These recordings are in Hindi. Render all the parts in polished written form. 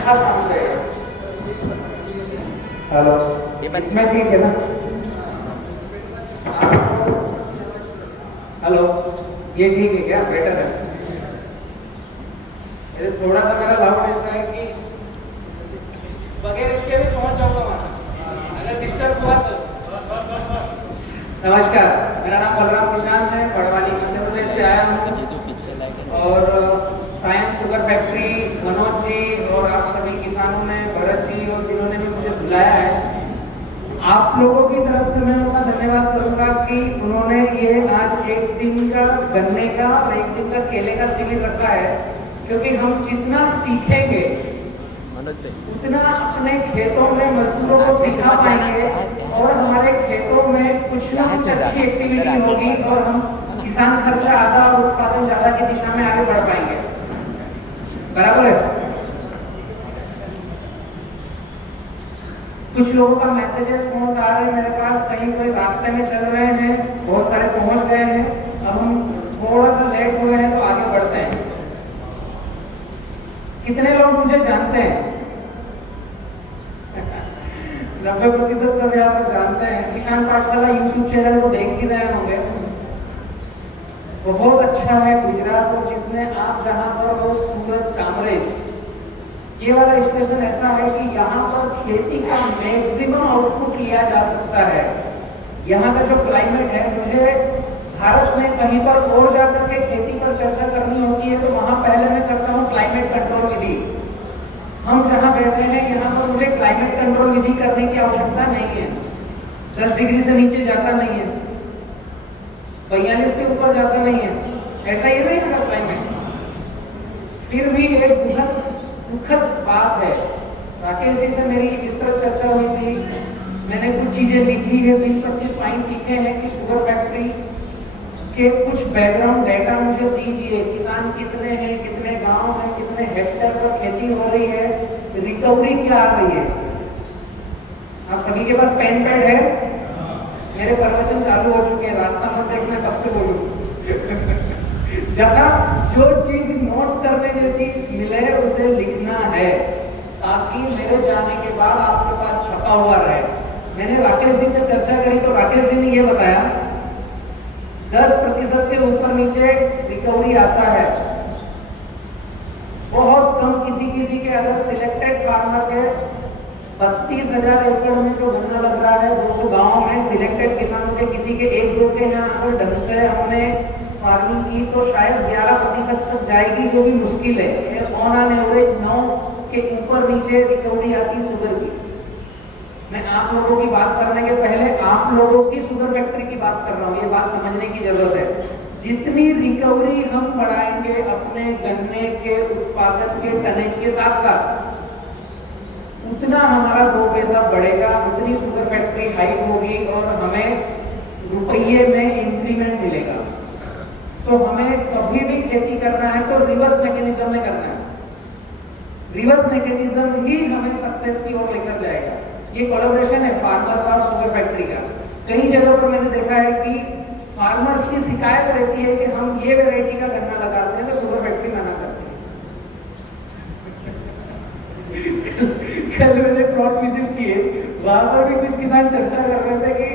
अच्छा साउंड है। हेलो, इसमें ठीक है ना? हेलो, ये ठीक है क्या? बेटर है। ये थोड़ा सा मेरा लाउड ऐसा है कि बगैर इसके भी पहुंच जाऊंगा वहां, अगर डिस्टर्ब हुआ तो। नमस्कार, मेरा नाम बलराम किसान है, बड़वानी मध्य प्रदेश से आया हूँ और science sugar factory Manoj ji और आप सभी किसानों ने, भरत जी और जिन्होंने भी मुझे बुलाया है, आप लोगों की तरफ से मैं उनका धन्यवाद करूंगा कि उन्होंने ये आज एक दिन का गन्ने का और एक दिन का केले का शिविर रखा है, क्योंकि हम जितना सीखेंगे उतना अपने खेतों में मजदूरों को सिखा पाएंगे और हमारे खेतों में कुछ ना कुछ अच्छी एक्टिविटी होगी और हम किसान खर्चा आधा और उत्पादन ज्यादा की दिशा में आगे बढ़ पाएंगे। बराबर है? कुछ लोगों का मैसेजेस पहुंच आ रहे हैं मेरे पास, कहीं कोई रास्ते में चल रहे हैं, बहुत सारे पहुंच गए हैं, अब हम थोड़ा सा लेट हुए हैं तो आगे बढ़ते हैं। कितने लोग मुझे जानते हैं? 90% सब यहाँ पर जानते हैं। किसान पाठशाला यूट्यूब चैनल को देख ही रहे होंगे, वो बहुत अच्छा है। गुजरात और जिसने आप जहाँ पर वो सूरत कामरेज, ये वाला स्टेशन ऐसा है कि यहाँ पर खेती का मैक्सिमम आउटपुट लिया जा सकता है। यहाँ का जो क्लाइमेट है, मुझे भारत में कहीं पर और जाकर के खेती पर चर्चा करनी होती है तो वहाँ पहले मैं करता हूँ क्लाइमेट कंट्रोल विधि। हम जहाँ रहते हैं यहाँ पर मुझे क्लाइमेट कंट्रोल विधि करने की आवश्यकता नहीं है। 10 डिग्री से नीचे जाता नहीं है, 42 के ऊपर जाता नहीं है, ऐसा ही नहीं है क्लाइमेट। फिर भी एक दुखद बात है, राकेश जी से मेरी इस तरह चर्चा हुई थी, मैंने कुछ चीजें लिखी है, 20-25 पॉइंट लिखे हैं कि शुगर फैक्ट्री के कुछ बैकग्राउंड डाटा मुझे दीजिए। किसान कितने हैं, कितने गांव हैं, कितने हेक्टेयर पर खेती हो रही है, रिकवरी क्या आ रही है। आप सभी के पास पेन पैड है? मेरे प्रवचन चालू हो चुके हैं, रास्ता मत देखना कब से बोलूं। जहाँ जो चीज नोट करने जैसी मिले उसे लिखना है, ताकि मेरे जाने के बाद आपके पास छपा हुआ रहे। मैंने राकेश जी से चर्चा करी तो राकेश जी ने ये बताया 10% के ऊपर नीचे रिकवरी आता है। बहुत कम किसी के अगर सिलेक्टेड फार्मर के 32,000 एकड़ में जो गन्ना लग रहा है, 200 गाँव में सिलेक्टेड किसानों के किसी के 1-2 के यहाँ अगर ढंग से हमने फार्मिंग की तो शायद 11% तक जाएगी, जो भी मुश्किल है। ऑन एन एवरेज 9 के ऊपर नीचे रिकवरी आती शुगर की। मैं आप लोगों की बात करने के पहले आप लोगों की शुगर फैक्ट्री की बात कर रहा हूँ, ये बात समझने की जरूरत है। जितनी रिकवरी हम बढ़ाएंगे अपने गन्ने के उत्पादन के टनेज के साथ साथ, उतना हमारा 2 पैसा बढ़ेगा, उतनी शुगर फैक्ट्री हाइट होगी और हमें रुपये में इंक्रीमेंट मिलेगा। तो हमें कभी भी खेती करना है तो रिवर्स मैकेनिज्म में करना है। रिवर्स मैकेनिज्म ही हमें सक्सेस की ओर लेकर जाएगा। ये कोलैबोरेशन है फार्मर का और शुगर फैक्ट्री का। कई जगहों पर मैंने देखा है कि फार्मर्स की शिकायत रहती है कि हम ये वैरायटी का गन्ना लगाते हैं तो शुगर फैक्ट्री मना करती है। कल मैंने प्लॉट विजिट किए, वहां पर भी कुछ किसान चर्चा कर रहे थे कि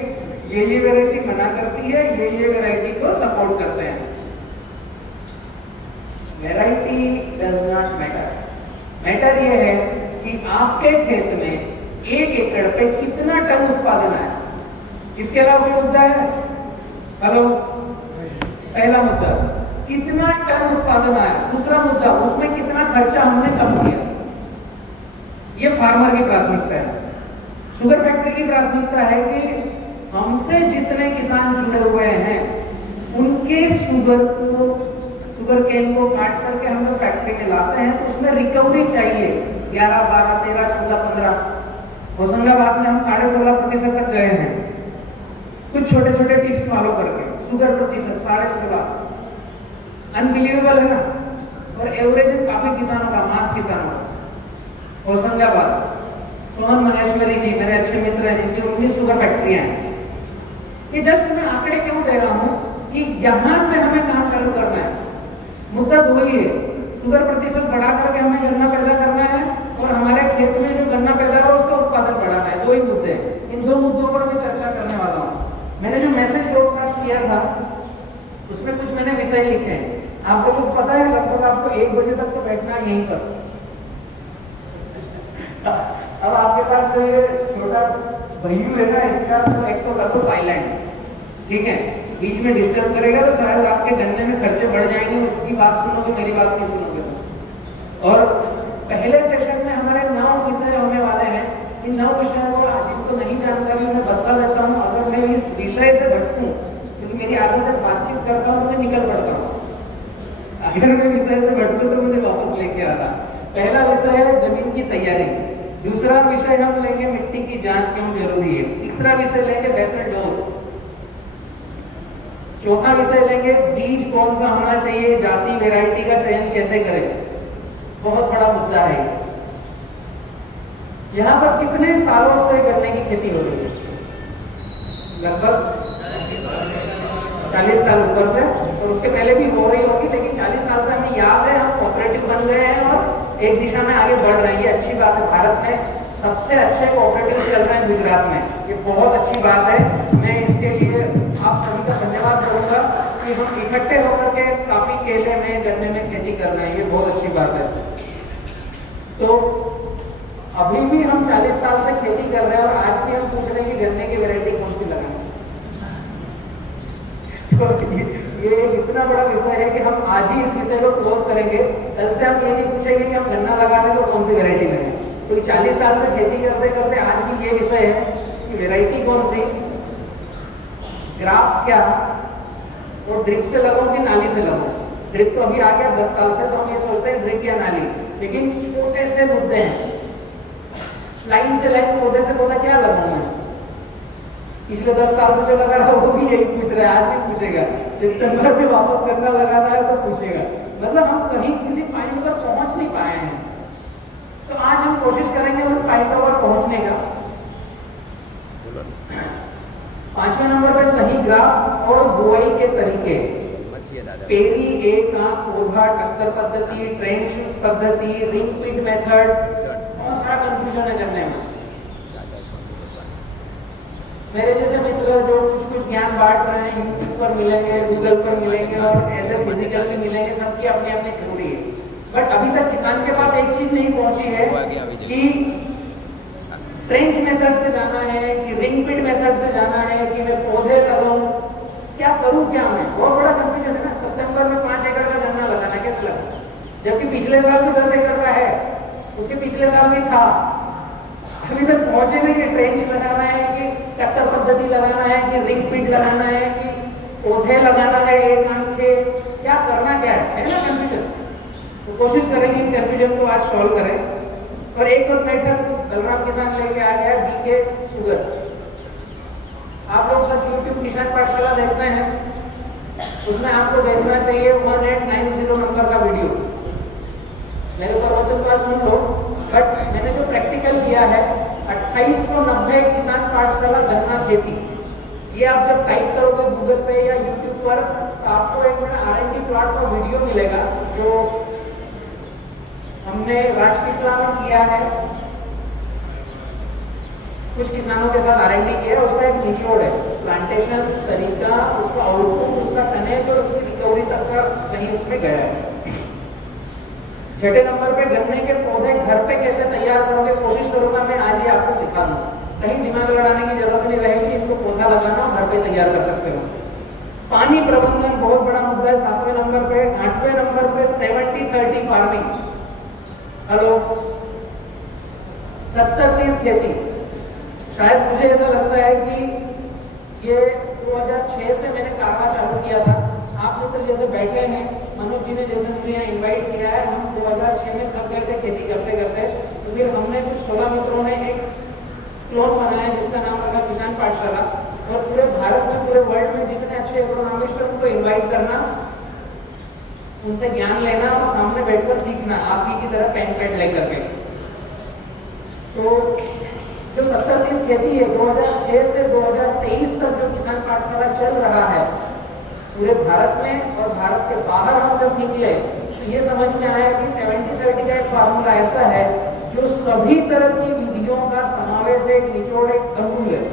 ये वैरायटी मना करती है, ये वैरायटी को सपोर्ट करते हैं। Variety does not matter. Matter ये है कि आपके खेत में 1 एकड़ पे कितना टन उत्पादन आया। इसके अलावा कोई मुद्दा है? हेलो, पहला मुद्दा कितना टन उत्पादन आया। दूसरा मुद्दा, उसमें कितना खर्चा हमने कम किया। ये फार्मर की प्राथमिकता है। शुगर फैक्ट्री की प्राथमिकता है कि हमसे जितने किसान जुड़े हुए हैं उनके शुगर केन को काट करके हम लोग फैक्ट्री में लाते हैं तो उसमें रिकवरी चाहिए 11, 12, 13, 14, 15। होशंगाबाद में हम 16.5% तक गए हैं, कुछ छोटे छोटे टिप्स फॉलो करके। शुगर प्रतिशत 16.5, अनबिलीवेबल है ना। और एवरेज काफी किसानों का, मास किसानों का। होशंगाबाद, सोहन महेश्वरी जी मेरे अच्छे मित्र हैं जिनकी 19 शुगर फैक्ट्रियां हैं। ये जस्ट मैं आंकड़े क्यों दे रहा हूँ कि यहाँ से हमें काम चालू करना है। मुद्दा वही है, शुगर प्रतिशत बढ़ा करके हमें गन्ना पैदा करना है और यहीं पर। अब आपके पास जो ये छोटा भैयू है ना, इसका तो एक तो कर दो साइलेंट, ठीक है, बीच में डिस्टर्ब करेगा तो शायद आपके गन्ने में खर्चे बढ़ जाएंगे, उसकी बात सुनोगे, मेरी बात नहीं सुनोगे। और पहले सेशन में हमारे 9 विषय होने वाले हैं। इन 9 विषयों को जिनको नहीं जानकारी मैं बता देता हूँ। अगर मैं इस विषय से भटकूं, क्योंकि मेरी आदत है बातचीत करता हूँ तो मैं निकल पड़ता हूँ, अगर मैं विषय से भटकूं तो मुझे वापस लेके आता। पहला विषय है जमीन की तैयारी, दूसरा विषय हम लेंगे मिट्टी की जांच क्यों जरूरी है, तीसरा विषय लेंगे बेसल डोज, चौथा विषय लेंगे बीज कौन सा होना चाहिए, जाति वैरायटी का चयन कैसे करें, बहुत बड़ा मुद्दा है। यहाँ पर कितने सालों से गन्ने की खेती हो रही है? लगभग 40 साल ऊपर से, और उसके पहले भी हो रही होगी, लेकिन 40 साल से हमें याद है, हम कोऑपरेटिव बन गए हैं और एक दिशा में आगे बढ़ रही है। अच्छी बात है, भारत में सबसे अच्छे कोऑपरेटिव चल रहे हैं गुजरात में, ये बहुत अच्छी बात है। मैं इसके लिए आप सभी का धन्यवाद करूंगा कि हम इकट्ठे होकर के काफी केले में गन्ने में खेती कर रहे हैं, ये बहुत अच्छी बात है। तो अभी भी हम 40 साल से खेती कर रहे हैं और आज भी हम पूछ रहे हैं कि गन्ने की वैरायटी कौन सी लगाएं। तो ये इतना बड़ा विषय है कि हम आज ही इस विषय को क्लोज करेंगे। कल से हम ये नहीं पूछेंगे कि हम गन्ना लगा रहे हैं तो कौन सी वैरायटी लगाएं, तो 40 साल से खेती करते करते आज भी ये विषय है कि वैरायटी कौन सी, ग्राफ क्या, और ड्रिप से लगाओ कि नाली से लगाओ। ड्रिप तो अभी आ गया 10 साल से, तो हम ये सोचते हैं ड्रिप या नाली, लेकिन छोटे से मुद्दे हैं। लाइन से लाइन, पौधे से पौधा क्या लगाऊं मैं, पिछले 10 साल से जो लगा रहा वो भी यही पूछ रहा है, आज भी पूछेगा। सितंबर में वापस गन्ना लगाना है तो पूछेगा। मतलब हम कहीं किसी पॉइंट पर पहुंच नहीं पाए हैं, तो आज हम कोशिश करेंगे उस पॉइंट पर पहुंचने का। 5वें नंबर पर सही ग्राफ और बुआई के तरीके, पेरी, एक आंख, पौधा, टक्कर पद्धति, ट्रेंच पद्धति, रिंग पिट मेथड, बहुत सारा कंफ्यूजन है गन्ने में। मेरे जैसे मित्र जो कुछ ज्ञान बांट रहे हैं, यूट्यूब पर मिलेंगे, गूगल पर मिलेंगे और ऐसे फिजिकल भी मिलेंगे, सबकी अपनी अपनी थ्योरी है। बट अभी तक किसान के पास एक चीज नहीं पहुंची है कि ट्रेंच मेथड से जाना है कि रिंग पिट मेथड से जाना है कि मैं पौधे लगाऊं, क्या करूं, क्या मैं, बहुत बड़ा कंफ्यूजन है ना। सितंबर में 5 एकड़ का गन्ना लगाना कैसे लगा, जबकि पिछले साल भी 10 एकड़ का है, उसके पिछले साल भी था, अभी तक पहुंचे नहीं कि ट्रेंच लगाना है कि टक्कर पद्धति लगाना है कि रिंग पिट लगाना है कि पौधे लगाना है, एक आंख के, क्या करना क्या है ना कंफ्यूजन। तो कोशिश करेंगे इन कंफ्यूजन को आज सॉल्व करें। और एक और मेथड बलराम किसान लेके आ गया, बीके शुगर। आप लोग सब यूट्यूब किसान पाठशाला देखते हैं, उसमें आपको देखना चाहिए 1890 नंबर का वीडियो। मेरे प्रवचन का सुन लो, बट मैंने जो प्रैक्टिकल किया है 2890 किसान पाठशाला गन्ना खेती, ये आप जब टाइप करोगे गूगल पे या यूट्यूब पर तो आपको एक R&D प्लॉट का वीडियो मिलेगा जो हमने राजपीपला में किया है। कुछ किसानों के साथ R&D किया है, उसका एक निचोड़ है, प्लांटेशन तरीका, उसका आउटपुट, उसका कनेक्ट और उसकी रिकवरी तक का कहीं उसमें गया है। 6 नंबर पे गन्ने के पौधे घर पे कैसे तैयार करोगे, कोशिश करूंगा मैं आज ही आपको सिखा दूं, कहीं दिमाग लड़ाने की जरूरत नहीं रहेगी, इनको पौधा लगाना और घर पे तैयार कर सकते हो। पानी प्रबंधन बहुत बड़ा मुद्दा है 7वें नंबर पे। 8वें नंबर पे 70-30 फार्मिंग, हेलो 70-30 खेती। शायद मुझे ऐसा लगता है कि ये 2006 से मैंने कारवा चालू किया था। आप मित्र जैसे बैठे हैं, मनोज जी ने जैसे मुझे यहाँ इन्वाइट किया है, हम 2006 में थक गए थे खेती करते करते, तो फिर हमने कुछ 16 मित्रों ने एक क्लोन बनाया जिसका नाम रखा किसान पाठशाला। और पूरे भारत में, पूरे वर्ल्ड में जितने अच्छे एग्रोनॉमिस्ट हैं उनको इन्वाइट करना, उनसे ज्ञान लेना और सामने बैठकर सीखना, आप ही की तरह पेन पेन लेकर के। तो जो 70-30 खेती है 2006 से 2023 तक जो किसान पाठशाला चल रहा है पूरे भारत में और भारत के बाहर, हम जब निकले तो ये समझ में आया कि 70-30 का एक फार्मूला ऐसा है जो सभी तरह की विधियों का समावेश, एक निचोड़, एक अमूल है।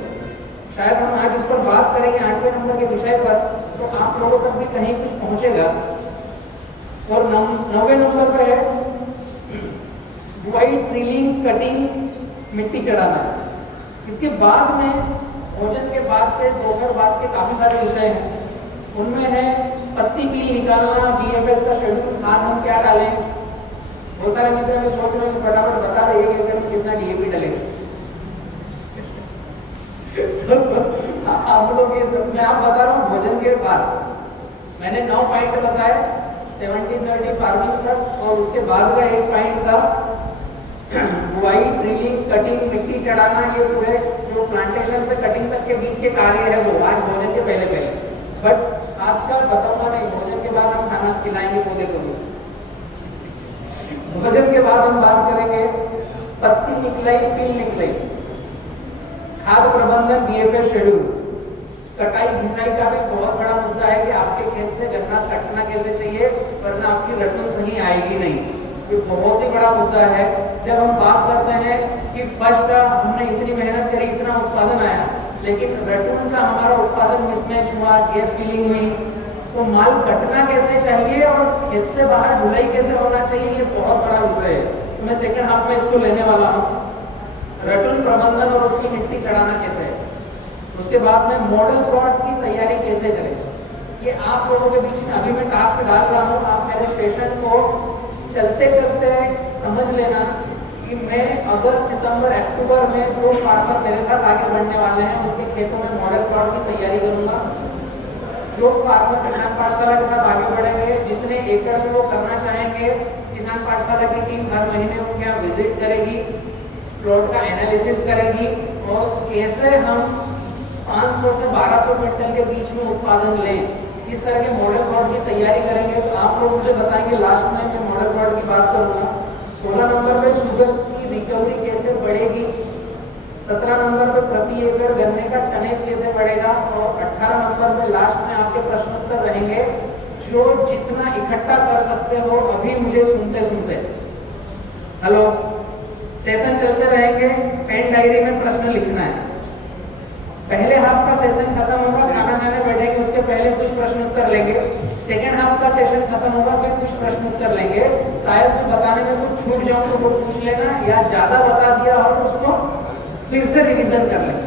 शायद हम आज इस पर बात करेंगे 8वें नंबर के विषय पर, तो आप लोगों तक भी कहीं कुछ पहुंचेगा। और 9वें नंबर पर है बुआई, ड्रिलिंग, कटिंग, मिट्टी चढ़ाना। इसके बाद में भोजन के बाद के दोपहर बाद के काफी सारे विषय हैं। उनमें है पत्ती पील निकालना, बीएफएस का शेड्यूल, खाद हम क्या डालें। बहुत सारे मित्र में सोच रहे हैं फटाफट बता रहे 1 एकड़ में कितना डीएपी डलेगा। आप लोग ये सब मैं आप बता रहा हूँ भोजन के बाद मैंने 9 पॉइंट बताए 70-30 फार्मिंग तक, और उसके बाद का एक पॉइंट था बुआई, ड्रिलिंग, कटिंग, मिट्टी चढ़ाना। ये पूरे जो प्लांटेशन से कटिंग तक के बीच के कार्य है वो आज भोजन के पहले। बट आजकल बताऊंगा नहीं, भोजन के बाद हम खाना खिलाएंगे पौधे को। भोजन के बाद हम बात करेंगे पत्ती निकलाई, पील निकलाई, खाद प्रबंधन, बीएफएस शेड्यूल, कटाई घिसाई का भी बहुत बड़ा मुद्दा है कि आपके खेत से गन्ना कटना कैसे चाहिए वरना आपकी रटन सही आएगी नहीं। ये बहुत ही बड़ा मुद्दा है। जब हम बात करते हैं कि फर्स्ट हमने इतनी मेहनत करी, इतना उत्पादन आया, लेकिन रटून का हमारा उत्पादन मिसमैच हुआ, गैप फिलिंग हुई, तो माल कटना कैसे चाहिए और खेत से बाहर ढुलाई कैसे होना चाहिए, ये बहुत बड़ा विषय है। तो मैं सेकंड हाफ में इसको लेने वाला हूँ, रटून प्रबंधन और उसकी मिट्टी चढ़ाना कैसे है। उसके बाद में मॉडल प्लॉट की तैयारी कैसे करें, ये आप लोगों के बीच में अभी मैं टास्क डाल रहा हूँ। आप मेरे स्टेशन को चलते चलते समझ लेना कि मैं अगस्त, सितंबर, अक्टूबर में जो फार्मर मेरे साथ आगे बढ़ने वाले हैं उनके खेतों में मॉडल प्लॉट की तैयारी करूंगा। जो फार्मर किसान पाठशाला के साथ आगे बढ़ेंगे, जितने एकड़ में वो करना चाहेंगे, किसान पाठशाला की टीम हर महीने उनके यहाँ विजिट करेगी, प्लॉट का एनालिसिस करेगी और कैसे हम 500 से 1200 क्विंटल के बीच में उत्पादन लें, इस तरह के मॉडल प्लॉट की तैयारी करेंगे। तो आप लोग मुझे बताएंगे, लास्ट में मैं मॉडल प्लॉट की बात करूंगा। 16 नंबर पे शुगर की रिकवरी कैसे बढ़ेगी, 17 नंबर पे प्रति एकड़ गन्ने का टनेज कैसे बढ़ेगा, और 18 नंबर पे लास्ट में आपके प्रश्न उत्तर रहेंगे। जो जितना इकट्ठा कर सकते हो अभी मुझे सुनते सुनते, हेलो, सेशन चलते रहेंगे, पेन डायरी में प्रश्न लिखना है। पहले हाफ का सेशन खत्म होगा, खाना खाने बैठेंगे, उसके पहले कुछ प्रश्न उत्तर लेंगे। सेकंड हाफ का सेशन खत्म होगा, फिर कुछ प्रश्न उत्तर लेंगे। शायद मैं बताने में कुछ छूट जाऊं तो वो पूछ लेना, या ज्यादा बता दिया हो तो उसको फिर से रिवीजन कर लेना।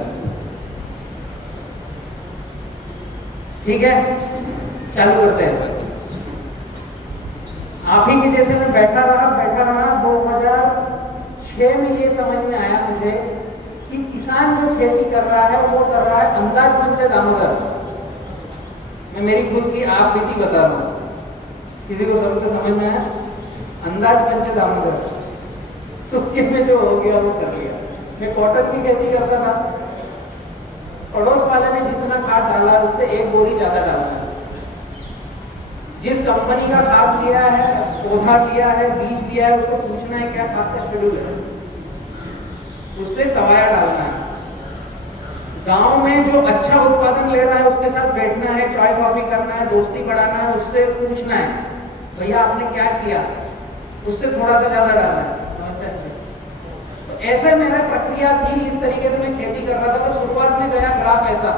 ठीक है, चालू करते हैं। आप ही की जैसे मैं बैठा रहा 2006 में ये समझ में आया मुझे कि किसान जो खेती कर रहा है वो कर रहा है अंदाज पंचे दामोदर। मैं मेरी खुद की आप बीती बता रहा हूँ, किसी को सबको समझ में आया अंदाज पंचे दामोदर, तो में जो हो गया वो कर लिया। मैं कॉटन की खेती करता था, पड़ोस वाले ने जितना खाद डाला उससे 1 बोरी ज्यादा डाला। जिस कंपनी का खाद लिया है, पौधा लिया है, बीज लिया है, उसको पूछना है क्या खाद का शेड्यूल है, उससे सवाया डालना है। गांव में जो अच्छा उत्पादन ले रहा है उसके साथ बैठना है, चाय कॉफी करना है, दोस्ती बढ़ाना है, उससे पूछना है भैया आपने क्या किया, उससे थोड़ा सा ज्यादा डालना है। तो ऐसा मेरा प्रक्रिया थी, इस तरीके से मैं खेती कर रहा था। तो शुरुआत में गया ग्राफ ऐसा,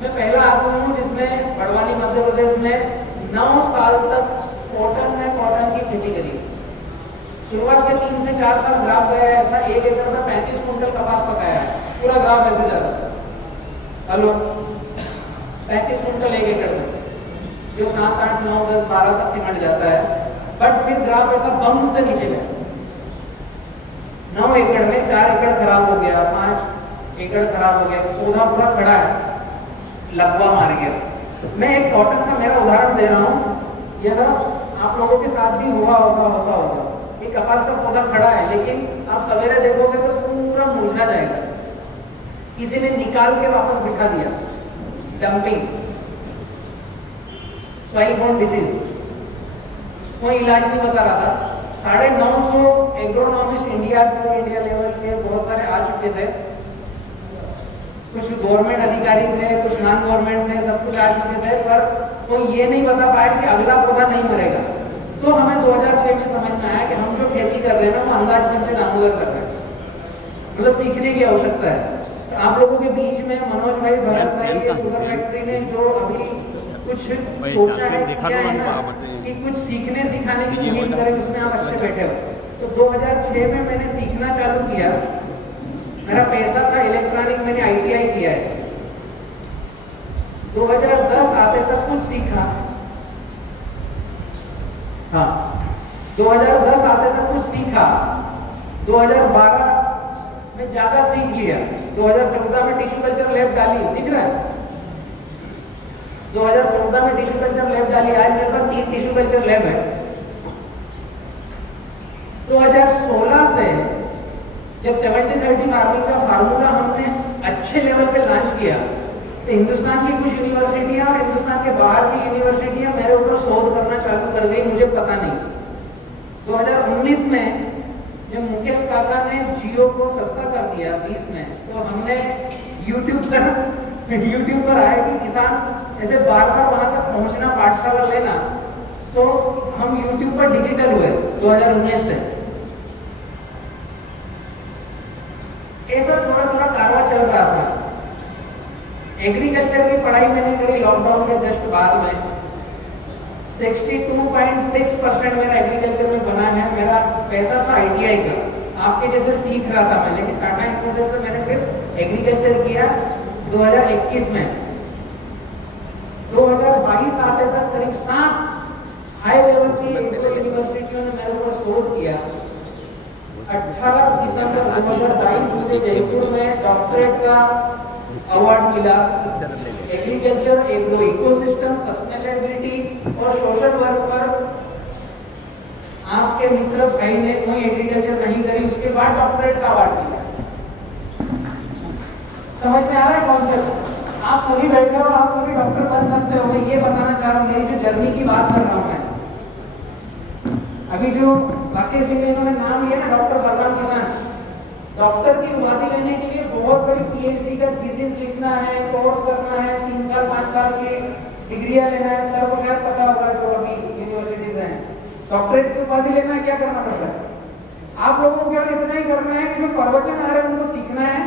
मैं पहला आदमी हूँ जिसने बड़वानी मध्य प्रदेश में 9 साल तक कॉटन की खेती करी। शुरुआत के 3 से 4 साल ग्राफ गया ऐसा, 1 एकड़ में 35 कुंटल कपास पकाया है, पूरा ग्राफ ऐसे जा रहा है। हेलो, 35 कुंटल 1 एकड़ में, जो 7, 8, 9, 10, 12 तक सिमट जाता है। बट फिर ग्राफ ऐसा बम से नीचे गया, 9 एकड़ में 4 एकड़ खराब हो गया, 5 एकड़ खराब हो गया, पौधा पूरा खड़ा है, लकवा मार गया। मैं एक कॉटन का मेरा उदाहरण दे रहा हूँ, यह आप लोगों के साथ भी हुआ होगा। ये कपास का पौधा खड़ा है, लेकिन आप सवेरे देखोगे तो पूरा मुरझा जाएगा, किसी ने निकाल के वापस बिठा दिया। डंपिंग, सॉइल बोर्न डिसीज, कोई इलाज नहीं बता रहा था। 950 एग्रोनॉमिस्ट इंडिया लेवल के बहुत सारे आ चुके थे, कुछ गवर्नमेंट अधिकारी थे, कुछ नॉन गवर्नमेंट थे, सब कुछ आ चुके थे, पर कोई ये नहीं बता पाया कि अगला पौधा नहीं मरेगा। तो हमें 2006 में समझ में आया कि हम जो खेती कर रहे हैं ना वो अंदाज पंचे दामोदर कर रहे हैं, मतलब सीखने की आवश्यकता है। तो आप लोगों के बीच में मनोज भाई, भरत भाई, शुगर फैक्ट्री ने जो अभी कुछ सोचा है कि कुछ सीखने सिखाने की उम्मीद करें, उसमें आप अच्छे बैठे हो। तो 2006 में मैंने सीखना चालू किया। मेरा पैसा था इलेक्ट्रॉनिक, मैंने ITI किया है। 2010 आते तक कुछ सीखा, हाँ 2010 आते तक कुछ सीखा। 2012 में ज्यादा सीख लिया। 2014 में टिश्यू कल्चर लैब डाली, दिख रहा है? 2014 में टिश्यू कल्चर लैब डाली। आज मेरे पास 3 टिश्यू कल्चर लैब है। 2016 से जब 70-30 फार्मिंग का फार्मूला हमने अच्छे लेवल पे लॉन्च किया, तो हिंदुस्तान की कुछ यूनिवर्सिटियां और हिंदुस्तान के बाहर की यूनिवर्सिटियां मेरे ऊपर शोध करना चालू कर गई, मुझे पता नहीं। 2019 में जब मुकेश काका ने जियो को सस्ता कर दिया 20 में, तो हमने यूट्यूब पर आए कि किसान ऐसे बार बार वहां तक पहुंचना, पाठशाला लेना, तो हम यूट्यूब पर डिजिटल हुए 2019 से। ऐसा थोड़ा थोड़ा कारवां चल रहा था। एग्रीकल्चर की पढ़ाई मैंने करी लॉकडाउन के जस्ट बाद में। 62.6% मेरा एग्रीकल्चर में बना है। मेरा पैसा था ITI का, आपके जैसे सीख रहा था मैं, लेकिन टाटा इंफोसिस से मैंने फिर एग्रीकल्चर किया 2021 में। 2022 आते तक करीब 7 हाई लेवल की यूनिवर्सिटियों ने मेरे ऊपर शोध किया। 18 दिसंबर 2022 मुझे जयपुर में डॉक्टरेट का अवार्ड मिला। एग्रीकल्चर, एग्रो इकोसिस्टम, सस्टेनेबिलिटी और सोशल वर्क पर आपके मित्र भाई ने कोई एग्रीकल्चर नहीं करी, उसके बाद डॉक्टरेट का अवार्ड मिला। समझ में आ रहा है कॉन्सेप्ट? आप सभी बैठे हो, आप सभी डॉक्टर बन सकते हो। मैं ये बताना चाह रहा हूँ, मेरी जो जर्नी की बात कर रहा हूँ मैं। अभी जो राकेश जी ने इन्होंने नाम लिया ना, डॉक्टर बलराम किसान, डॉक्टर की उपाधि लेने के लिए बहुत बड़ी PhD का थीसिस लिखना है, कोर्स करना है, 3 साल 5 साल की डिग्रियां लेना है। सर को क्या पता होगा जो अभी यूनिवर्सिटीज हैं, डॉक्टरेट की उपाधि लेना क्या करना पड़ता है? आप लोगों को केवल इतना ही करना है कि जो प्रवचन आ रहे हैं उनको सीखना है,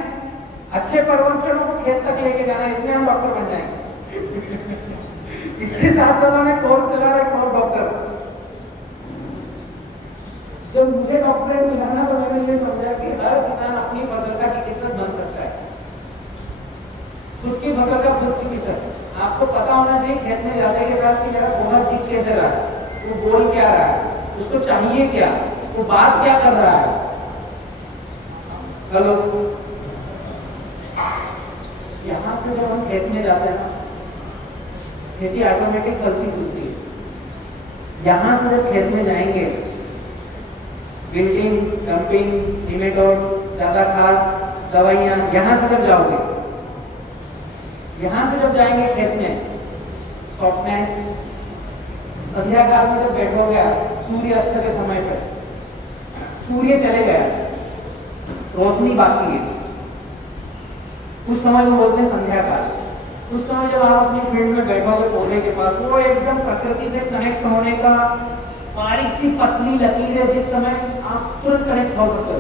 अच्छे प्रवचनों को खेत तक लेके जाना है, इसमें हम डॉक्टर बन जाएंगे। इसके साथ साथ हमें कोर्स चला रहा है और डॉक्टर। जब मुझे डॉक्टरेट मिला ना, तो मैंने ये समझा कि हर किसान अपनी फसल का चिकित्सक बन सकता है, खुद की फसल का खुद चिकित्सक। आपको पता होना चाहिए खेत में जाते के साथ कि मेरा पौधा दिख कैसे रहा है, वो बोल क्या रहा है, उसको चाहिए क्या, वो बात क्या कर रहा है। हेलो, यहाँ से जब हम खेत में जाते हैं ना, खेती ऑटोमेटिक गलती होती है। यहाँ से जब खेत में जाएंगे, विल्टिंग, डंपिंग, निमेटोड, ज्यादा खाद, दवाइयाँ, यहाँ से जब जाओगे, यहाँ से जब जाएंगे खेत में, सॉफ्टनेस, संध्या काल में जब बैठोगे, सूर्य अस्त के समय पर, सूर्य चले गया, रोशनी बाकी है, उस समय में बोलते हैं संध्या काल। उस समय जब आप अपनी फील्ड में बैठोगे पौधे के पास, वो एकदम प्रकृति से कनेक्ट होने का बारीक सी पतली लकीर है, जिस समय आप तुरंत कनेक्ट हो सकते हो।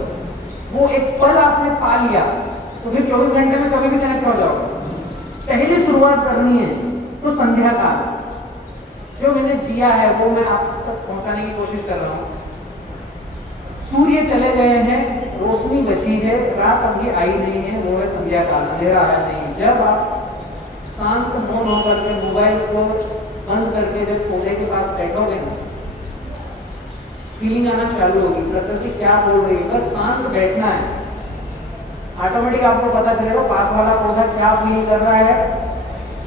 वो एक पल आपने पा लिया तो फिर 24 घंटे में कभी भी कनेक्ट हो जाओगे। पहली शुरुआत करनी है तो संध्या काल जो मैंने जिया है वो मैं आप तक पहुंचाने की कोशिश कर रहा हूँ। सूर्य चले गए हैं, रोशनी बची है, रात अभी आई नहीं है, वो है संध्या काल, अंधेरा आया नहीं। जब आप शांत मौन होकर के मोबाइल को बंद करके जब पौधे के पास बैठोगे, फीलिंग आना चालू होगी, प्रकृति क्या बोल रही है, बस शांत बैठना है। ऑटोमेटिक आपको पता चलेगा पास वाला पौधा क्या फील कर रहा है।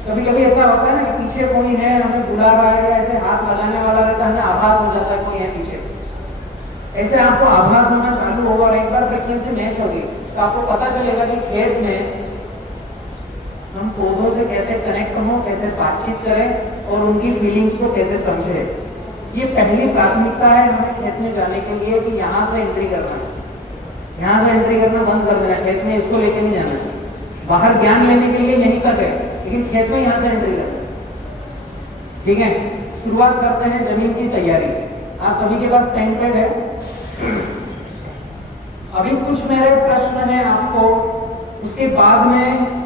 कभी कभी ऐसा होता है ना कि पीछे कोई है, हमें बुला रहा है, ऐसे हाथ लगाने वाला रहता है, आभास हो जाता है कोई है पीछे। ऐसे आपको आभास होना चालू होगा और एक बार देखने से मैच होगी तो आपको पता चलेगा कि खेत में हम पौधों से कैसे कनेक्ट हों, कैसे बातचीत करें और उनकी फीलिंग्स को कैसे समझें। ये पहली प्राथमिकता है हमें खेत में जाने के लिए कि यहाँ से एंट्री करना है, यहाँ से एंट्री करना बंद कर देना, खेत में इसको लेके नहीं जाना है। बाहर ज्ञान लेने के लिए यहीं तक है, लेकिन खेत में यहाँ से एंट्री करना है। ठीक है, शुरुआत करते हैं जमीन की तैयारी। आप सभी के पास पेन पेड है। अभी कुछ मेरे प्रश्न हैं आपको, उसके बाद में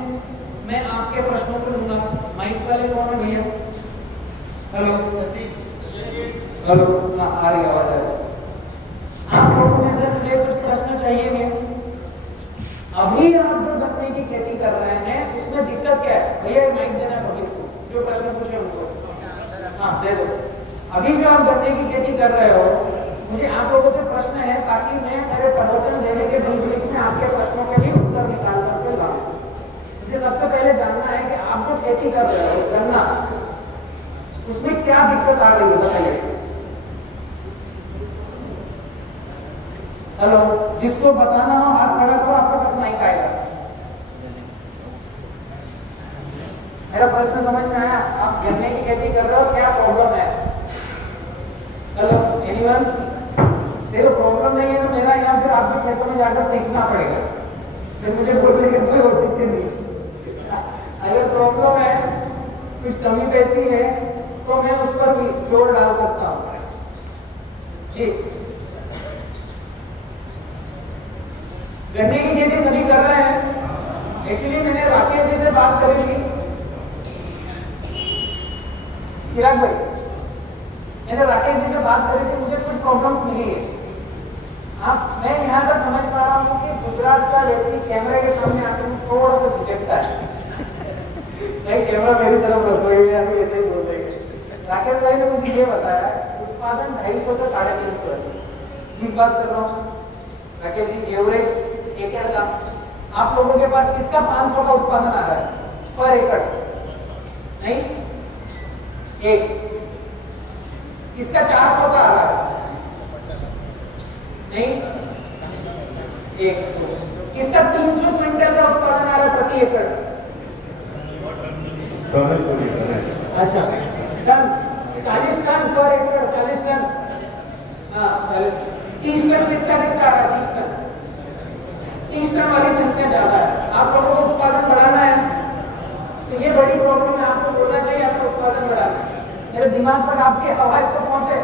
मैं आपके प्रश्नों को लूंगा। माइक वाले कौन है भैया? हेलो हेलो, हाँ आ रही आवाज है। आपको अभी आप जो गन्ने की खेती कर रहे हैं उसमें दिक्कत क्या है? भैया माइक देना पब्लिक को, जो प्रश्न पूछे उनको। हाँ दे दो। अभी जो आप गन्ने की खेती कर रहे हो, मुझे आप लोगों से प्रश्न है ताकि मैं मेरे प्रवचन देने के बीच में आपके प्रश्नों के लिए उत्तर निकाल करके लाऊं। मुझे सबसे पहले जानना है कि आप जो खेती कर रहे हो गन्ना, उसमें क्या दिक्कत आ रही है बताइए। हेलो, जिसको बताना हो हाथ खड़ा करो, आपके पास माइक आएगा। मेरा प्रश्न समझ में आया? आप गन्ने की खेती कर रहे हो, क्या प्रॉब्लम है? Hello anyone? देखो प्रॉब्लम नहीं है तो मेरा यहाँ फिर आपके खेतों में जाकर सीखना पड़ेगा, फिर मुझे बोलने की कोई औचित्य नहीं। अगर प्रॉब्लम है, कुछ कमी पेशी है, तो मैं उस पर भी जोर डाल सकता हूँ जी। गन्ने की खेती सभी कर रहे हैं। एक्चुअली मैंने राकेश जी से बात करी थी, चिराग भाई, मैंने राकेश जी से बात करी थी, मुझे कुछ प्रॉब्लम्स मिली है। मैं यहाँ तक समझ पा रहा हूँ कि गुजरात का व्यक्ति कैमरे के सामने आकर थोड़ा सा झिझकता है। नहीं, कैमरा मेरी तरफ रखो, ये अभी ऐसे ही बोल देंगे। राकेश भाई ने मुझे ये बताया उत्पादन 250 से 350 है। ठीक बात कर रहा हूँ राकेश जी? एवरेज एकड़ का आप लोगों के पास किसका 500 का उत्पादन आ रहा है पर एकड़? नहीं, एक किसका 400 का आ रहा है? नहीं, एक किसका 300 क्विंटल का उत्पादन आ रहा है प्रति एकड़? अच्छा, टन 40 टन पर एकड़, 40 टन। हाँ 30 टन किसका किसका आ रहा है? 30 टन। 30 टन वाली संख्या ज्यादा है। आप लोगों को उत्पादन बढ़ाना है तो ये बड़ी प्रॉब्लम है, आपको बोलना चाहिए आपको उत्पादन बढ़ाना है। मेरे दिमाग पर आपके आवाज तो पहुंचे,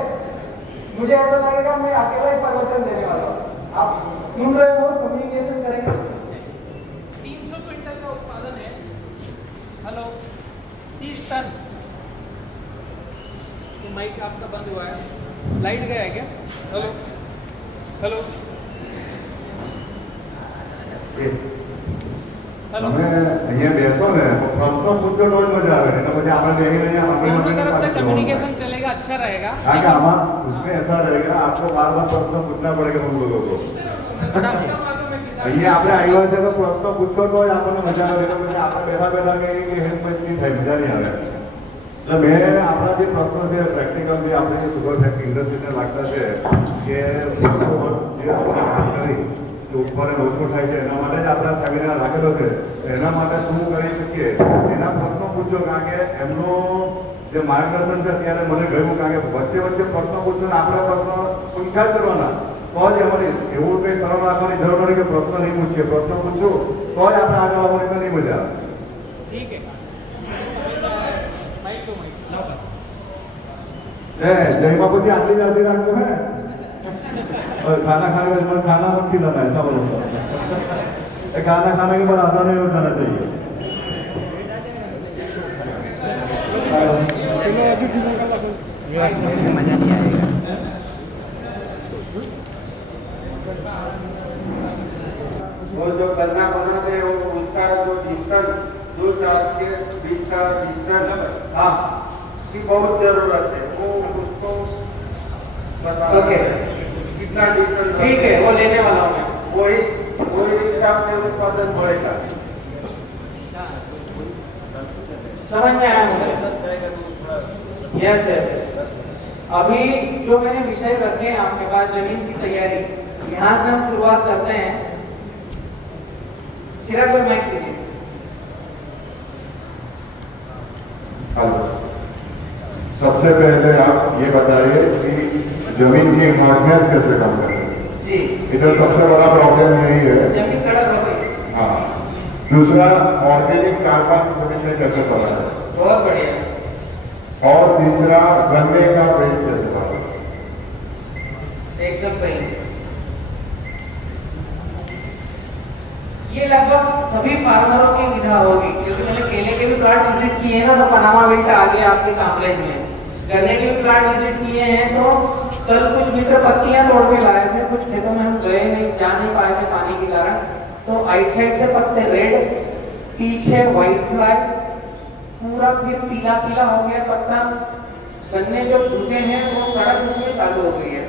मुझे ऐसा लगेगा मैं अकेला ही प्रवचन देने वाला हूँ। आप सुन रहे हो, कम्युनिकेशन करेंगे। 300 क्विंटल का उत्पादन है। Hello, 30 ton. तो माइक आपका बंद हुआ है, लाइट गया है क्या? हेलो हेलो તમે અહીંયા બેસો ને પ્રશ્નો પૂછો તો જ મજા આવે, એટલે પછી આપણે બેસીને दोनों तरफ से कम्युनिकेशन चलेगा, अच्छा रहेगा। કારણ કે આમાં उसमें ऐसा रहेगा आपको बार बार प्रश्न पूछना पड़ेगा उन लोगों को। અહીંયા આપણે આવ્યા છે તો પ્રશ્ન પૂછો તો જ આપણને મજા આવે, એટલે પછી આપણે બેઠા બેઠા કે હેલ્પ મચ નહીં થાય, મજા નહીં આવે। એટલે મેં આપણા જે પ્રશ્નો છે પ્રેક્ટિકલ જે આપણે સુગર ફેક્ટરી ઇન્ડસ્ટ્રીને લાગતા છે કે જે આપણે વાત કરી उत्पादन ओछું થાય છે, એના માટે જ આપણા સેમિનાર રાખેલો છે। એના માટે શું કરી શકીએ એના પ્રશ્નો પૂછો, કારણ કે એમનો જે માર્ગદર્શન છે ત્યારે મને કહ્યું, કારણ કે વચ્ચે વચ્ચે પ્રશ્નો પૂછો ને આપણે પ્રશ્નો પૂછ્યા જ કરવાના, તો જ અમારી એવું કંઈ સરળ રાખવાની જરૂર નથી કે પ્રશ્ન નહીં પૂછીએ, પ્રશ્ન પૂછો તો જ આપણે આગળ આવવાની તો નહીં મજા આવે। ठीक है, माइक तो माइक जय बाबू जी आटली जल्दी રાખજો है और खाना खाने के बाद खाना मत खिलाना, ऐसा बोलो। खाना खाने के बाद आधा नहीं उठाना चाहिए। मजा नहीं आएगा। वो जो गन्ना बनाते हैं वो उसका जो डिस्टेंस दूर के बीच का डिस्टेंस, हाँ, की बहुत जरूरत है, वो उसको बता। ओके, कितना डिस्टेंस? ठीक है, वो लेने वाला हूँ मैं। वही हिसाब से उत्पादन बढ़ेगा। समझ में आया मुझे? Yes yes. अभी जो मैंने विषय रखे हैं आपके पास, जमीन की तैयारी, यहाँ से हम शुरुआत करते हैं। चिराग भाई माइक दीजिए। सबसे पहले आप ये बताइए कि जमीन की हार्डनेस कैसे कम करें? जी, इधर सबसे बड़ा प्रॉब्लम यही है। जमीन कड़क हो गई। हाँ, दूसरा ऑर्गेनिक कार्बन जमीन में कैसे बढ़ाए, बहुत बढ़िया। और तीसरा गन्ने का पेड़ कैसे बढ़ाए। एकदम सही। ये लगभग सभी फार्मरों की विधा होगी, क्योंकि मैंने केले के भी प्लांट विजिट किए हैं ना, तो पनामा विल्ट आगे आपके कामरेज में, गन्ने के भी प्लांट विजिट किए हैं। तो कल कुछ मित्र पत्तियां तोड़ के लाए थे, कुछ खेतों में हम गए नहीं, जा नहीं पाए थे पानी के कारण, तो आइटसाइड के पत्ते रेड, पीछे व्हाइट फ्लाई, पूरा फिर पीला पीला हो गया पत्ता। गन्ने जो सूखे हैं वो सड़क उसमें चालू हो गई है।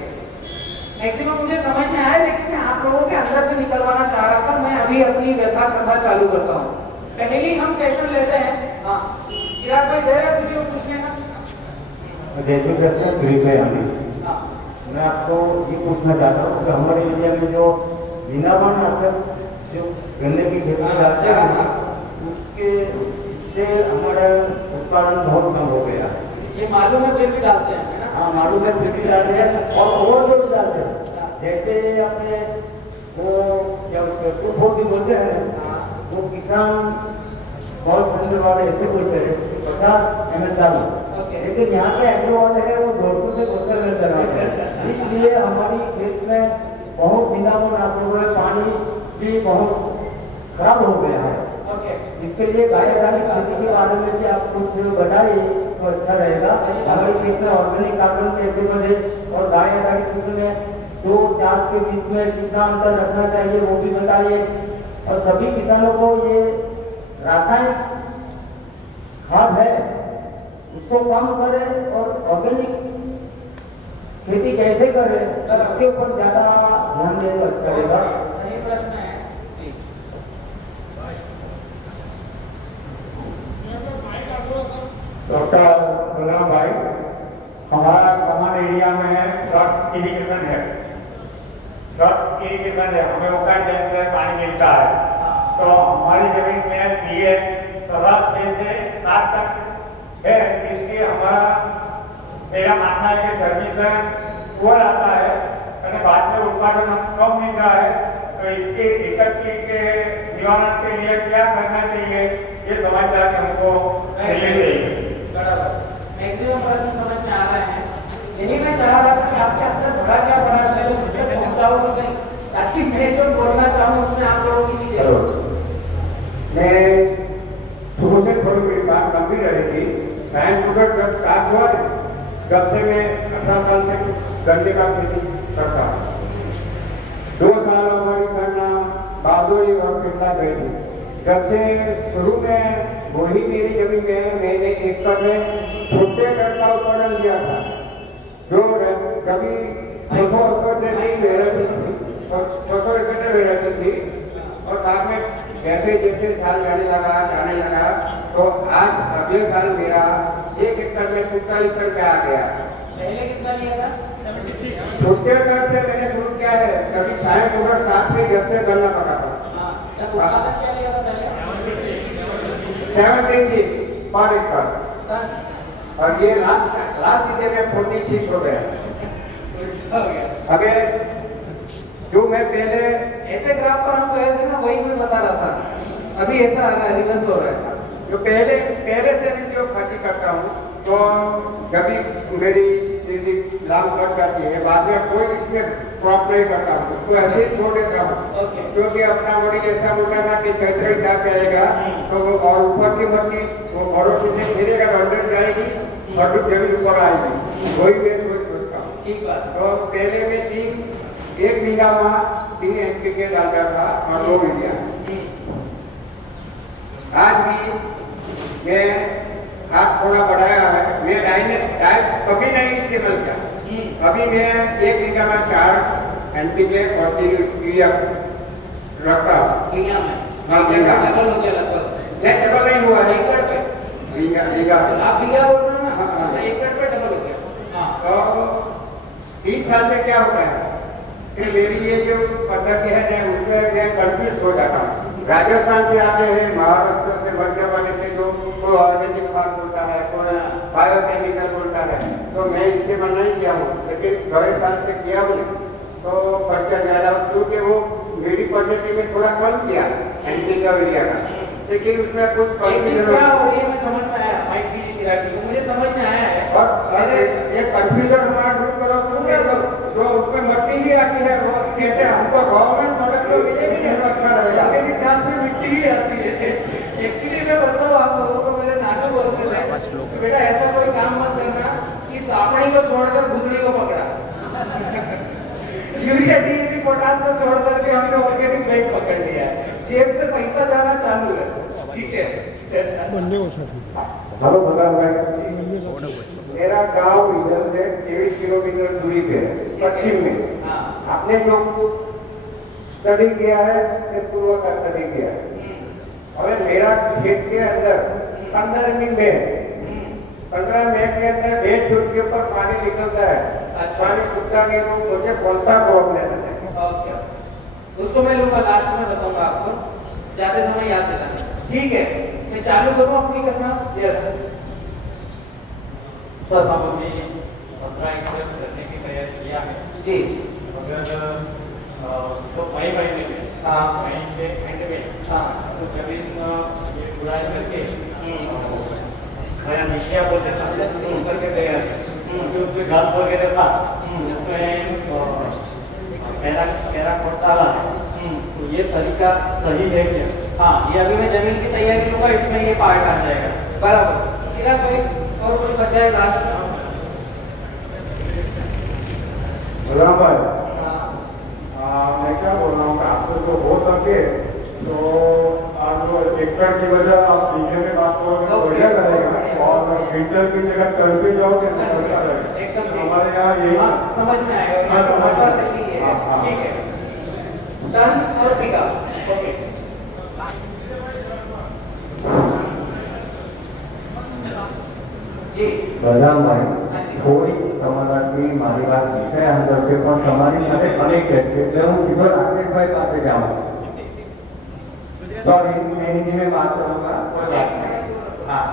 मैक्सिमम मुझे समझ में आया, लेकिन मैं आप लोगों के अंदर से निकलवाना चाह रहा था। मैं अभी अपनी व्यथा करना चालू करता हूँ। पहले हम सेशन लेते हैं। हाँ चिराग भाई दे रहे किसी को पूछने ना? जैसे प्रश्न ग्रीक है हमें, मैं आपको ये पूछना चाहता हूँ कि हमारे एरिया में जो बिनावन मतलब जो गन्ने की खेती करते हैं उसके से हमारा उत्पादन बहुत कम हो गया। ये मालूम है फिर भी डालते हैं ना? हाँ मालूम है, फिर भी डालते हैं और जो डालते हैं जैसे अपने वो जब बोलते हैं वो किसान बहुत संद वाले ऐसे बोलते हैं 50 ml डालो, लेकिन यहाँ के एग्रो वाले हैं वो 200 से 200 ml डालते हैं। इसलिए हमारी देश में बहुत बिनावन आप पानी भी बहुत खराब हो गया है। इसके लिए गायदारी खेती के बारे में भी आप कुछ बताइए तो अच्छा रहेगा। हमारे खेत में ऑर्गेनिक कार्बन कैसे बने और गायदारी खेती में दो चास के बीच में कितना अंतर रखना चाहिए वो भी बताइए। और सभी किसानों को ये रासायनिक खाद है उसको कम करें और ऑर्गेनिक खेती कैसे करें उसके ऊपर ज्यादा ध्यान देना अच्छा रहेगा। सही प्रश्न है। डॉक्टर गुलाम भाई, हमारा कमान एरिया में ड्रॉप इरिगेशन है। ड्रॉप इरिगेशन है, हमें वो टाइम से पानी मिलता है तो हमारी जमीन में पीए 6 से 7 तक है। इसलिए हमारा मेरा मानना है कि गर्मी से वो आता है और बाद में उत्पादन कम मिल रहा है। तो इसकी दिक्कत के निवारण के लिए क्या करना चाहिए ये समझदार हमको मैक्सिमम प्रश्न समझ में आ रहे हैं। यही मैं चाह रहा था कि आपके अंदर बड़ा क्या बड़ा है मुझे पहुंचाओ तो नहीं, ताकि मैं जो बोलना चाहूँ उसमें आप लोगों की चीजें मैं शुरू से थोड़ी मेरी बात गंभीर रहेगी। साइंस स्टूडेंट जब स्टार्ट हुआ जब से मैं 18 साल से गन्ने का खेती करता हूँ। 2 साल हमारी करना बारदोई और पिछला गई थी। जब से शुरू में वही मेरी जमीन में मैंने एक में छोटे पेड़ का उत्पादन किया था जो कभी 600 एकड़ से नहीं रहती थी और 600 एकड़ से रहती थी। और बाद में जैसे जैसे साल जाने लगा तो आज अगले साल मेरा 1 एकड़ में 47 एकड़ पे आ गया। पहले कितना लिया था? 76। छोटे एकड़ से मैंने शुरू किया है। कभी 7 में जब से गन्ना पका था। क्या लिया था पहले? 70 पर एकड़ और ये लास्ट ईयर में 46 हो गया। अबे जो मैं पहले ऐसे ग्राफ पर हम गए थे ना, वही मैं बता रहा था। अभी ऐसा आ रहा है, रिवर्स हो रहा है। जो पहले से मैं जो खेती करता हूँ तो कभी मेरी सीधी लाभ कट जाती है, बाद में कोई इसमें क्रॉप नहीं करता हूँ, तो ऐसे ही छोड़ देता हूँ। क्योंकि अपना बड़ी ऐसा होता था कि कैसे जाप जाएगा तो वो और ऊपर की मट्टी वो भरोसे से गिरेगा, अंदर जाएगी और जमीन ऊपर आएगी। वही मैं सोचता हूँ। ठीक बात। तो पहले में 1 बीघा वहाँ 3 NPK डालता था और 2 यूरिया। आज भी मैं हाथ थोड़ा बढ़ाया है। मैं डाइट कभी नहीं इस्तेमाल किया। अभी मैं 1 बीघा में 4 NPK और 3 यूरिया रखता हूँ। हाँ बीघा डबल हो गया लगभग। डबल नहीं हुआ है, एकड़ पे बीघा आप बीघा बोल रहे हैं ना, एकड़ पे डबल हो गया। तो 3 साल से क्या होता है कि मेरी ये जो पद्धति है उसमें मैं कंफ्यूज हो जाता हूँ। राजस्थान से आते हैं, महाराष्ट्र से, मध्य प्रदेश से जो कोई ऑर्गेनिक खाद बोलता है, कोई बायोकेमिकल बोलता है, तो मैं इस्तेमाल नहीं किया हूँ। लेकिन 2 साल से किया हूँ तो खर्चा ज्यादा, क्योंकि वो मेरी पद्धति में थोड़ा कम किया एंटी का एरिया का, लेकिन उसमें कुछ समझ में आया मुझे समझ में आया है। और ये कंफ्यूजन हमारा दूर करो जो उसमें मट्टी भी आती है वो कहते हैं हमको गवर्नमेंट मदद तो मिलेगी नहीं, अच्छा रहेगा। मेरे ख्याल से मिट्टी ही आती है। एक्चुअली मैं बताऊँ आप लोगों को, मेरे नाटक बोलते थे बेटा ऐसा कोई काम मत करना कि सापड़ी को छोड़कर गुदड़ी को पकड़ा। यूरिया DAP पोटास को छोड़ करके कि हमने ऑर्गेनिक ब्रेक पकड़ लिया है, जेब से पैसा जाना चालू है। ठीक है। हेलो भगवान भाई, मेरा गांव इधर से 23 किलोमीटर दूरी पे है, पश्चिम में। आपने जो स्टडी किया है पूर्व का स्टडी किया है, और मेरा खेत के अंदर 15 मई के अंदर 1 फुट के ऊपर पानी निकलता है। पानी सूखता नहीं तो मुझे कौन सा क्रॉप लेना है? उसको मैं लूंगा, लास्ट में बताऊंगा आपको, ज्यादा समय याद दिलाना। ठीक है, मैं चालू करूँ अपनी कथा? यस सर, हम अभी 15 एकड़ करने की तैयारी किया है जी। अगर तो मई महीने में, मई के एंड में तो जमीन ये बुराई करके नया मिट्टिया बोलते हैं करके तैयार जो घास वगैरह था उसमें मेरा खोटाला है, तो ये तरीका सही है क्या? हाँ, ये अभी मैं जमीन की तैयारी करूंगा, इसमें ये पार्ट आ जाएगा बराबर। मेरा कोई और कुछ बचा है लास्ट में? भगवान भाई, मैं क्या बोल रहा हूँ कि आपसे जो हो सके तो आप जो ट्रैक्टर की वजह आप बीघे में बात करोगे तो बढ़िया रहेगा, और क्विंटल की जगह कर भी जाओगे तो अच्छा रहेगा। हमारे यहाँ यही समझ में आएगा। ठीक है, डन और बिगा। ओके, जी बलराम भाई, थोड़ी समाधान मारी बात विषय अंदर से हमारी साथ अनेक है, હું સીધો રાકેશભાઈ પાસે જાઉં। सॉरी, मैं हिंदी में बात करूंगा। हाँ,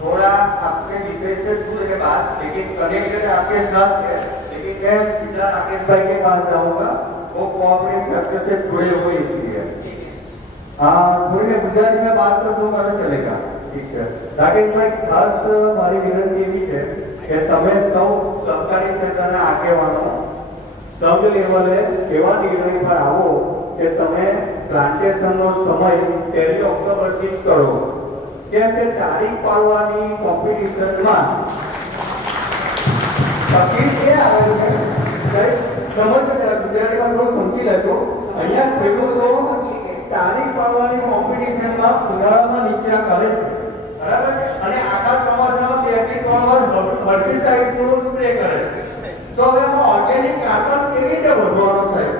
थोड़ा आपके विषय से दूर है बात, लेकिन कनेक्शन आपके साथ है, लेकिन मैं सीधा राकेश भाई के पास जाऊंगा, वो कोऑपरेट सेक्टर से जुड़े हुए इसलिए। थोड़ी मैं गुजराती में बात कर दूंगा तो चलेगा? ठीक है राकेश भाई, खास मारी विनंती एवी है કે તમે સૌ સરકારી ક્ષેત્રના આગેવાનો સબ લેવલે એવા નિર્ણય પર આવો કે તમે પ્લાન્ટેશનનો સમય 1 ઓક્ટોબરથી જ કરો, કેમ કે તારીખ પાડવાની કોમ્પિટિશનમાં તકલીફ એ આવે છે, સમજ ગુજરાતીમાં થોડું સમજી લેજો। અહીંયા ખેડૂતો તારીખ પાડવાની કોમ્પિટિશનમાં ઉનાળામાં નીચે કરે છે, બરાબર, અને આખા ચોમાસામાં 2 થી 3 વાર હર્બિસાઇડનો સ્પ્રે કરે છે, તો હવે એમાં ઓર્ગેનિક કાર્બન કેવી રીતે વધવાનો થાય?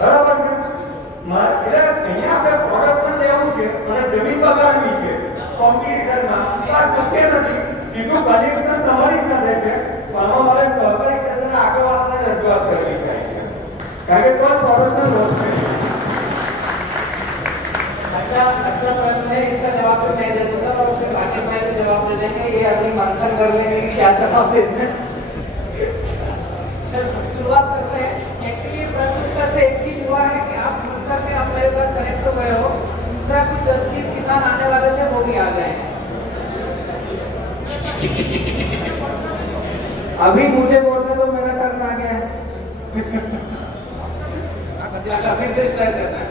બરાબર છે? એટલે અહીંયા આપણે પ્રોડક્શન લેવું છે અને જમીન બગાડવી છે કોમ્પિટિશનમાં, આ શક્ય નથી। સીધું કનેક્શન તમારી સાથે છે, પણ અમારે સરકારી ક્ષેત્રના આગેવાનોને રજૂઆત કરવી છે, કારણ કે કોઈ પ્રોડક્શન લોસ છે। अच्छा प्रश्न है, इसका जवाब तो मैं दे दूंगा और उसके बाकी मैं जवाब दे देंगे। ये अभी मंथन कर लेंगे कि क्या जवाब देते हैं। शुरुआत करते हैं। एक्चुअली प्रश्न उत्तर से एक ही हुआ है कि आप उत्तर में आप मेरे साथ कनेक्ट हो गए हो। दूसरा कुछ 10-20 किसान आने वाले थे, वो भी आ गए। अभी मुझे बोलने तो मेरा टर्न आ गया है। अभी से स्टार्ट करना है।